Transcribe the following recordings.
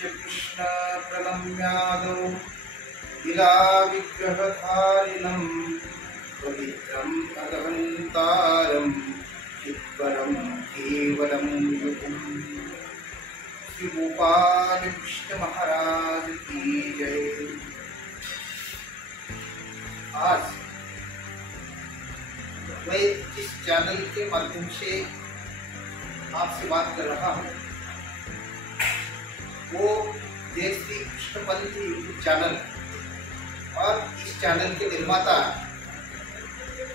कृष्ण प्रणम्यादौ विलाविग्रहधारिणं पवित्रं भगवन्तारं चित्परं केवलं युगम्। श्री गोपाल कृष्ण महाराज की जय। आज मैं इस चैनल के माध्यम से आपसे बात कर रहा हूँ, वो जय श्री कृष्ण पंथ यूट्यूब चैनल और इस चैनल के निर्माता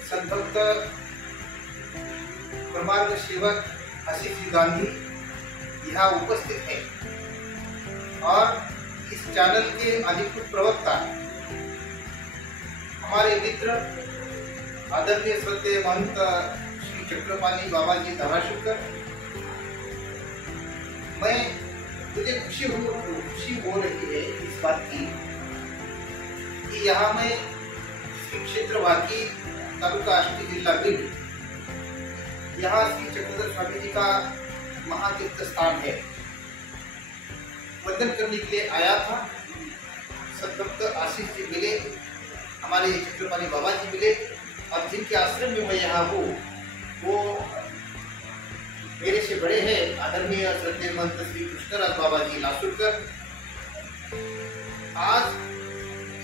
संत परमार्थ सेवक आशीष गांधी यहाँ उपस्थित है और इस चैनल के अधिकृत प्रवक्ता हमारे मित्र आदरणीय श्रद्धेय महंत श्री चक्रपाणी बाबा जी धाराशिवकर। मुझे खुशी हो रही है इस बात की कि यहाँ में श्री क्षेत्र वाकी तालुका आष्टी जिला भिंड, यहाँ श्री चक्रधर स्वामी जी का महातीर्थ स्थान है। वंदन करने के लिए आया था। संत आशीष जी मिले, हमारे चक्रपाणी बाबा जी मिले और जिनके आश्रम में मैं यहाँ हूँ वो मेरे से बड़े हैं आदरणीय श्रद्धेय महंत श्री कृष्णराज बाबा जी लासुरकर। आज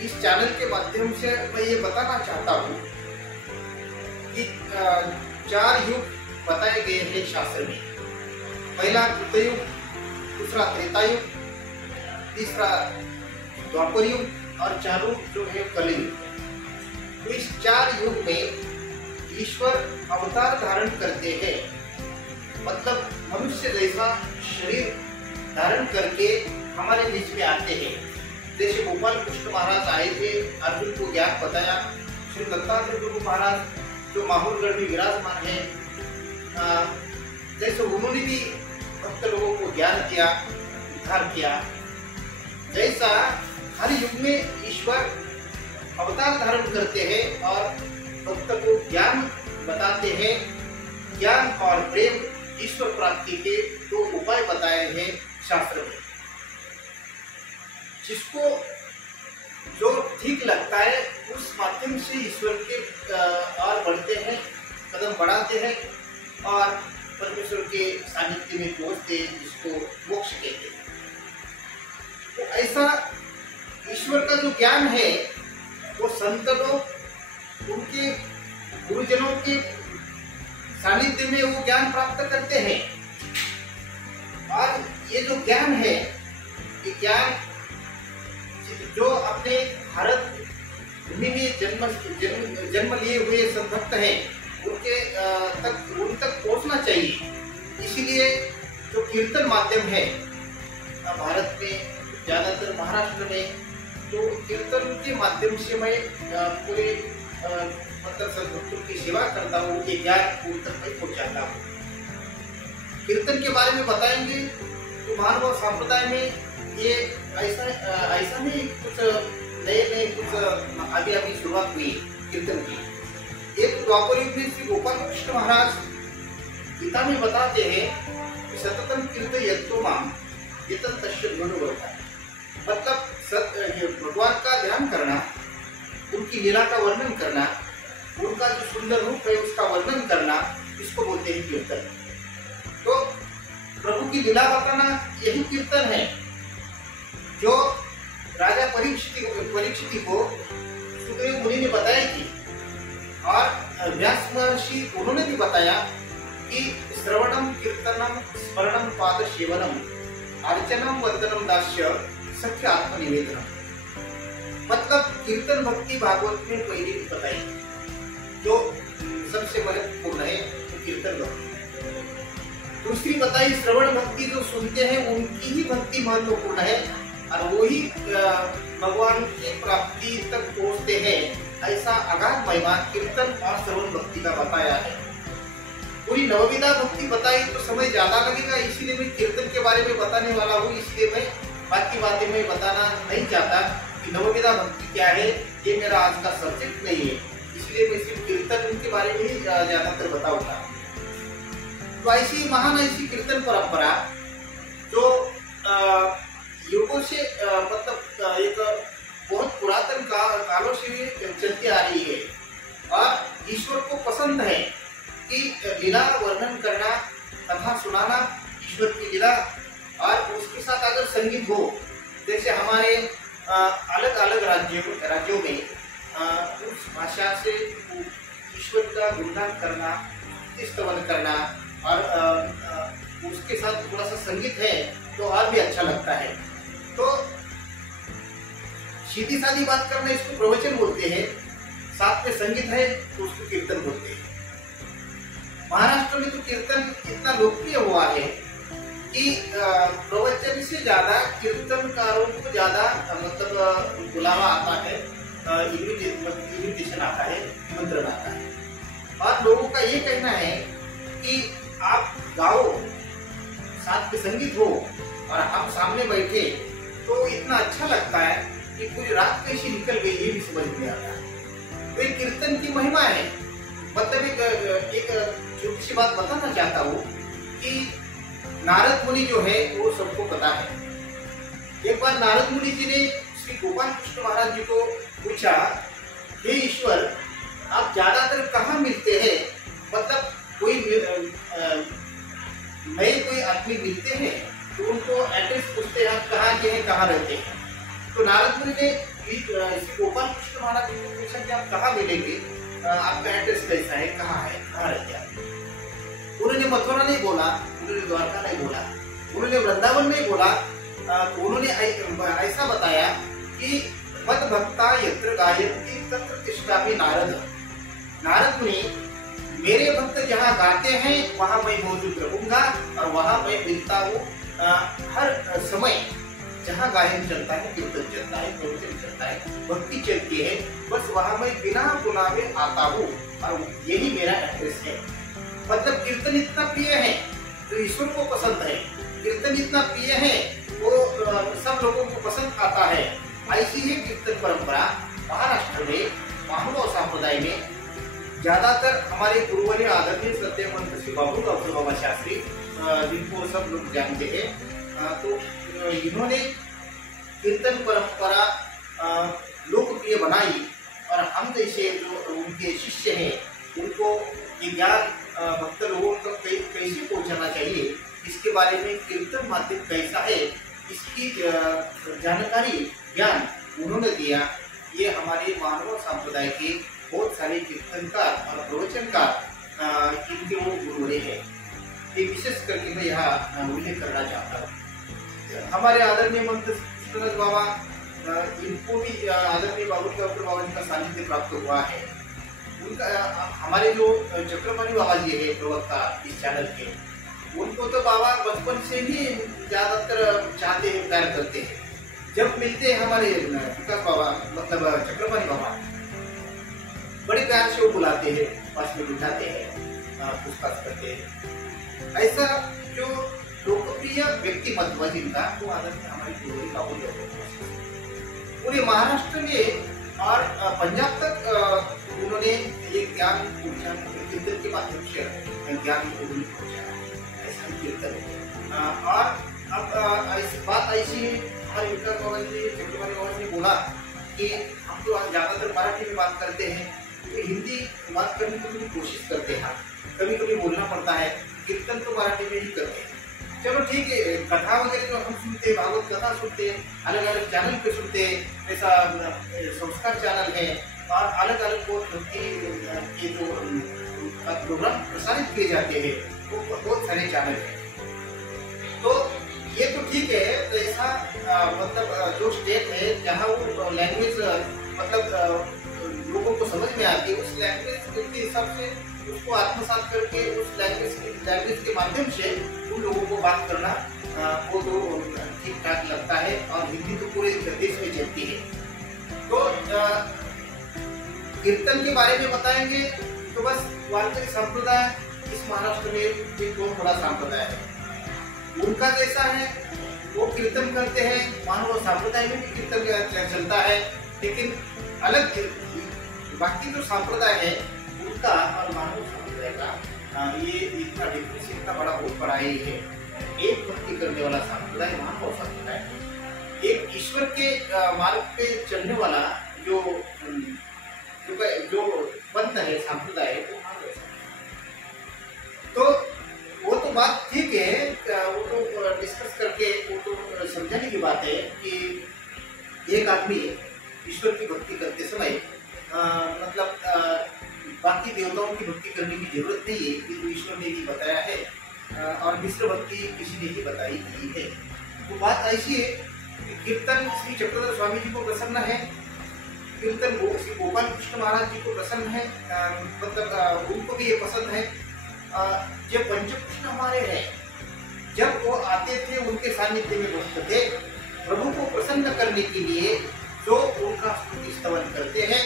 इस चैनल के माध्यम से मैं ये बताना चाहता हूँ कि 4 युग बताए गए हैं शास्त्र में। पहला कृतयुग, दूसरा त्रेतायुग, तीसरा द्वापर युग और चारों जो है कलियुग। तो इस 4 युग में ईश्वर अवतार धारण करते हैं, मतलब मनुष्य जैसा शरीर धारण करके हमारे बीच में आते हैं। जैसे गोपाल कृष्ण महाराज आए थे, अर्जुन को ज्ञान बताया। श्री दत्तात्रेय प्रभु महाराज जो माहौलगढ़ में विराजमान है, जैसे उन्होंने भी भक्त लोगों को ज्ञान दिया, उद्धार किया। जैसा हर युग में ईश्वर अवतार धारण करते हैं और भक्त को ज्ञान बताते हैं। ज्ञान और प्रेम ईश्वर प्राप्ति के 2 उपाय बताए हैं शास्त्र में। जिसको जो ठीक लगता है उस माध्यम से ईश्वर के और बढ़ते हैं, कदम बढ़ाते हैं और परमेश्वर के सानिध्य में पहुंचते हैं, जिसको मोक्ष कहते हैं। तो ऐसा ईश्वर का जो ज्ञान है वो संत लोग उनके गुरुजनों के सानिध्य में वो ज्ञान प्राप्त करते हैं। और ये जो ज्ञान है, ये ज्ञान जो अपने भारत भूमि में जन्म लिए हुए संभक्त हैं उन तक पहुंचना चाहिए। इसीलिए जो कीर्तन माध्यम है भारत में, ज्यादातर महाराष्ट्र में, तो कीर्तन के माध्यम से मैं पूरे मतलब संतों की सेवा करता हूँ, ये ज्ञान उन तक मैं पहुँचाता हूँ। कीर्तन के बारे में बताएंगे तो मानव संप्रदाय में ये ऐसा नहीं, कुछ नए कुछ अभी शुरुआत हुई कीर्तन की। एक द्वापर युग में श्री गोपाल कृष्ण महाराज गीता में बताते हैं कि सततम कीर्तयतो माम यतन तस्य गुणवर्ता, मतलब भगवान का ध्यान करना, उनकी लीला का वर्णन करना, उनका जो सुंदर रूप है उसका वर्णन करना, इसको बोलते हैं कीर्तन। तो प्रभु की लीला बताना यही कीर्तन है। जो राजा परीक्षित को सुग्रीव मुनि ने बताई थी और व्यास महर्षि उन्होंने भी बताया कि श्रवणम कीर्तनम स्मरणम पाद सेवनम अर्चनम वंदनम दास्य सख्य आत्मनिवेदनम, मतलब कीर्तन भक्ति भागवत में पहले बताई जो सबसे महत्वपूर्ण है, तो कीर्तन भक्ति। दूसरी बताई श्रवण भक्ति, जो सुनते हैं उनकी ही भक्ति महत्वपूर्ण है और वही भगवान की प्राप्ति तक पहुंचते हैं। ऐसा अगाध महिमा कीर्तन और श्रवण भक्ति का बताया है। पूरी नवविधा भक्ति बताई तो समय ज्यादा लगेगा, इसीलिए मैं कीर्तन के बारे में बताने वाला हूँ। इसलिए मैं बाकी बातें मैं बताना नहीं चाहता कि नवविधा भक्ति क्या है, ये मेरा आज का सब्जेक्ट नहीं है। इसलिए मैं सिर्फ कीर्तन के बारे में ही ज्यादातर बताऊंगा। तो ऐसी महान ऐसी कीर्तन परंपरा जो युगों से मतलब एक बहुत पुरातन कालों से भी चलती आ रही है और ईश्वर को पसंद है कि लीला वर्णन करना, कथा सुनाना ईश्वर की लीला, और उसके साथ अगर संगीत हो, जैसे हमारे अलग अलग राज्यों में उस भाषा से ईश्वर का गुणगान करना, स्तवन करना, और उसके साथ थोड़ा सा संगीत है तो और भी अच्छा लगता है। तो सीधी सादी बात करना इसको प्रवचन बोलते हैं, साथ में संगीत है तो उसको कीर्तन बोलते हैं। महाराष्ट्र में तो कीर्तन इतना लोकप्रिय हुआ है कि प्रवचन से ज्यादा कीर्तनकारों को ज्यादा मतलब बुलावा आता है, इन्विटेशन आता है, निमंत्रण आता है, और लोगों का ये कहना है कि आप गाओ, साथ में संगीत हो और हम सामने बैठे तो इतना अच्छा लगता है कि पूरी रात कैसी निकल गई ये भी समझ में आता है। तो कीर्तन की महिमा है। मतलब एक छोटी सी बात बताना चाहता हूँ कि नारद मुनि जो है वो सबको पता है। एक बार नारद मुनि जी ने श्री गोपाल कृष्ण महाराज जी को पूछा, हे ईश्वर, आप ज्यादातर कहाँ मिलते हैं? मतलब कोई नए कोई आदमी मिलते हैं तो उनको एड्रेस पूछते हैं, आप कहाँ के हैं, कहाँ रहते हैं? तो नारद मुनि ने श्री गोपाल कृष्ण महाराज जी को पूछा कि आप कहाँ मिलेंगे, आपका एड्रेस कैसा है, कहाँ रहते हैं? उन्होंने मथुरा नहीं बोला, उन्होंने द्वारका नहीं बोला, उन्होंने वृंदावन नहीं बोला, तो उन्होंने ऐसा बताया कि मद भक्ता यत्र गायन्ति तत्र तिष्ठामि नारद। नारद मुनि, मेरे भक्त जहाँ गाते हैं वहाँ मैं मौजूद रहूंगा और वहाँ मैं मिलता हूँ। हर समय जहाँ गायन चलता है, कीर्तन चलता है, प्रवचन चलता है, भक्ति चलती है, बस वहाँ मैं बिना बुलावे आता हूँ और यही मेरा एड्रेस है। मतलब कीर्तन इतना प्रिय है तो ईश्वर को पसंद है, कीर्तन इतना प्रिय है वो सब लोगों को पसंद आता है। ऐसी ही कीर्तन परंपरा महाराष्ट्र में महानुभाव संप्रदाय में ज्यादातर हमारे गुरुवर्य आदरणीय सत्य मंत्र श्री बाबू डॉक्टर बाबा शास्त्री, जिनको सब लोग जानते हैं, तो इन्होंने कीर्तन परंपरा लोकप्रिय बनाई और हम जैसे जो उनके शिष्य हैं उनको ये ज्ञान भक्त लोगों तक कैसे पहुंचाना चाहिए, इसके बारे में कीर्तन माध्यम कैसा है, इसकी जानकारी ज्ञान उन्होंने दिया। ये हमारे मानव संप्रदाय के बहुत सारे कीर्तनकार और प्रवचनकार इनके वो गुरुवरे हैं। ये विशेष करके मैं यहाँ उल्लेख करना चाहता हूँ। हमारे आदरणीय मंत्र कृष्णदास बाबा, इनको भी आदरणीय बाबू डॉक्टर बाबा जी का सानिध्य प्राप्त हुआ है। उनका हमारे जो चक्रपाणी बाबा जी है प्रवक्ता इस चैनल के, उनको तो बाबा बचपन से ही ज्यादातर चाहते हैं, प्यार करते हैं। जब मिलते हैं हमारे विकास बाबा मतलब चक्रपाणी बाबा, बड़े प्यार से वो बुलाते हैं, पास में बिठाते हैं, पूछताछ करते हैं। ऐसा जो लोकप्रिय व्यक्तिमत्व जिनका, वो आदरणीय हमारी गुरुवारी बाबू जी पूरे महाराष्ट्र में और पंजाब तक उन्होंने ये ज्ञान कीर्तन के माध्यम से ज्ञान को पहुंचाया, ऐसा कीर्तन है। और अब बात ऐसी हमारे विकास बाबा जी, चक्रपाणी बाबा जी ने बोला कि हम तो ज्यादातर मराठी में बात करते हैं, तो हिंदी बात करने की कोशिश करते हैं, कभी कभी बोलना पड़ता है, कीर्तन तो मराठी में ही करते हैं। चलो ठीक है, कथा वगैरह जो हम सुनते हैं, भागवत कथा सुनते हैं, अलग अलग चैनल पे सुनते हैं, जैसा संस्कार चैनल है और अलग अलग के जो प्रोग्राम प्रसारित किए जाते हैं वो बहुत सारे चैनल हैं। तो ये तो ठीक है, तो ऐसा मतलब जो स्टेट है जहाँ वो लैंग्वेज मतलब लोगों को समझ में आती है, उस लैंग्वेज के हिसाब से उसको आत्मसात करके उस लैंग्वेज के माध्यम से उन लोगों को बात करना वो तो ठीक ठाक लगता है। और हिंदी तो पूरे देश में चलती है। तो कीर्तन के बारे में बताएंगे तो बस वारकरी संप्रदाय इस महाराष्ट्र में एक बहुत बड़ा संप्रदाय है, उनका जैसा है वो कीर्तन करते हैं। मानव संप्रदाय में भी कीर्तन चलता है, लेकिन अलग बाकी जो संप्रदाय है उनका और मानव संप्रदाय का ये इतना डिफरेंस इतना बड़ा बहुत बड़ा ही है। एक भक्ति करने वाला संप्रदाय मानव संप्रदाय, एक ईश्वर के मार्ग पे चलने वाला जो जो पंथ है, संप्रदाय है, वो हाँ वैसा है। तो वो तो बात ठीक है, वो तो डिस्कस करके वो तो समझाने की बात है कि एक आदमी ईश्वर की भक्ति करते समय मतलब बाकी देवताओं की भक्ति करने की जरूरत नहीं है, कि तो ईश्वर ने ही बताया है और मिश्र भक्ति किसी ने ही बताई नहीं है। तो बात ऐसी है कि कीर्तन श्री चक्रधर स्वामी जी को प्रसन्न है, कीर्तन श्री गोपाल कृष्ण महाराज जी को प्रसन्न है, मतलब उनको भी ये पसंद है। जब पंचकृष्ण हमारे हैं, जब वो आते थे उनके सानिध्य में बसते थे, प्रभु को प्रसन्न करने के लिए जो उनका स्तुति स्तवन करते हैं,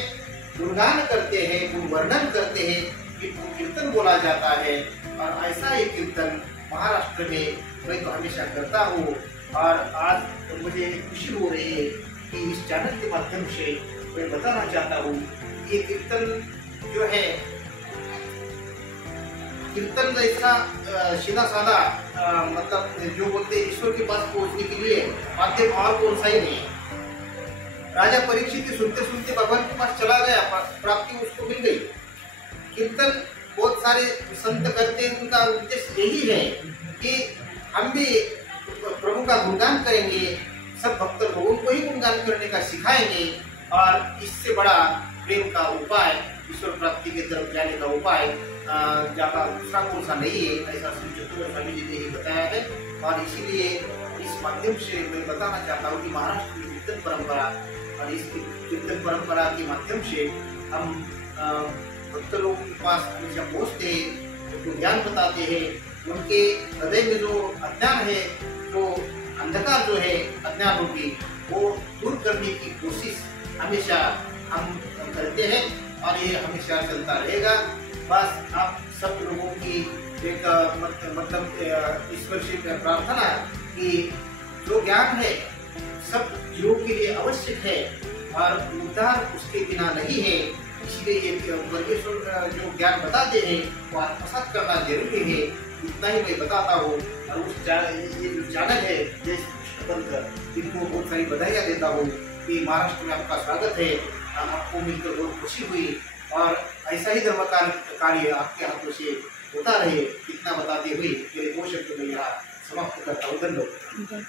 गुणगान करते हैं, गुण वर्णन करते हैं, कि कीर्तन बोला जाता है। और ऐसा एक कीर्तन महाराष्ट्र में मैं तो हमेशा करता हूँ। और आज मुझे खुशी हो रही है कि इस चैनल के माध्यम से मैं बताना चाहता हूँ, ये कीर्तन जो है, कीर्तन जैसा सीधा साधा मतलब जो बोलते हैं ईश्वर के पास पहुंचने के लिए माध्यम और कौन सा ही नहीं है। राजा परीक्षित सुनते सुनते भगवान के पास चला गया, प्राप्ति उसको मिल गई। कीर्तन बहुत सारे संत करते हैं, उनका उद्देश्य यही है कि हम भी प्रभु का गुणगान करेंगे, सब भक्त लोगों को ही गुणगान करने का सिखाएंगे। और इससे बड़ा प्रेम का उपाय, ईश्वर प्राप्ति की तरफ जाने का उपाय जहाँ दूसरा कौन सा नहीं है, ऐसा श्री चक्रधर स्वामी जी ने ही बताया है। और इसीलिए इस माध्यम से मैं बताना चाहता हूँ कि महाराष्ट्र की कीर्तन परंपरा, और इस कीर्तन परंपरा के माध्यम से हम भक्त लोगों के पास हमेशा पहुँचते हैं, उनको ज्ञान बताते हैं, उनके हृदय में जो अज्ञान है, जो अंधकार जो है अज्ञान रूपी, वो दूर करने की कोशिश हमेशा हम करते हैं और ये हमेशा चलता रहेगा। बस आप सब लोगों की एक मतलब ईश्वर से प्रार्थना कि जो ज्ञान है सब जीवों के लिए आवश्यक है और उद्धार उसके बिना नहीं है। इसलिए ये परमेश्वर जो ज्ञान बताते हैं वो आत्मसात करना जरूरी है। इतना ही मैं बताता हूँ। और उस ये जो चैनल है जय पंथ, इनको बहुत सारी बधाइयाँ देता हूँ कि महाराष्ट्र में आपका स्वागत है। आपको मिलकर बहुत खुशी हुई और ऐसा ही धर्म कार्य आपके हाथों से होता रहे, इतना बताते हुए मेरे दो शब्द में यहाँ समाप्त करता हूँ। धन्यवाद।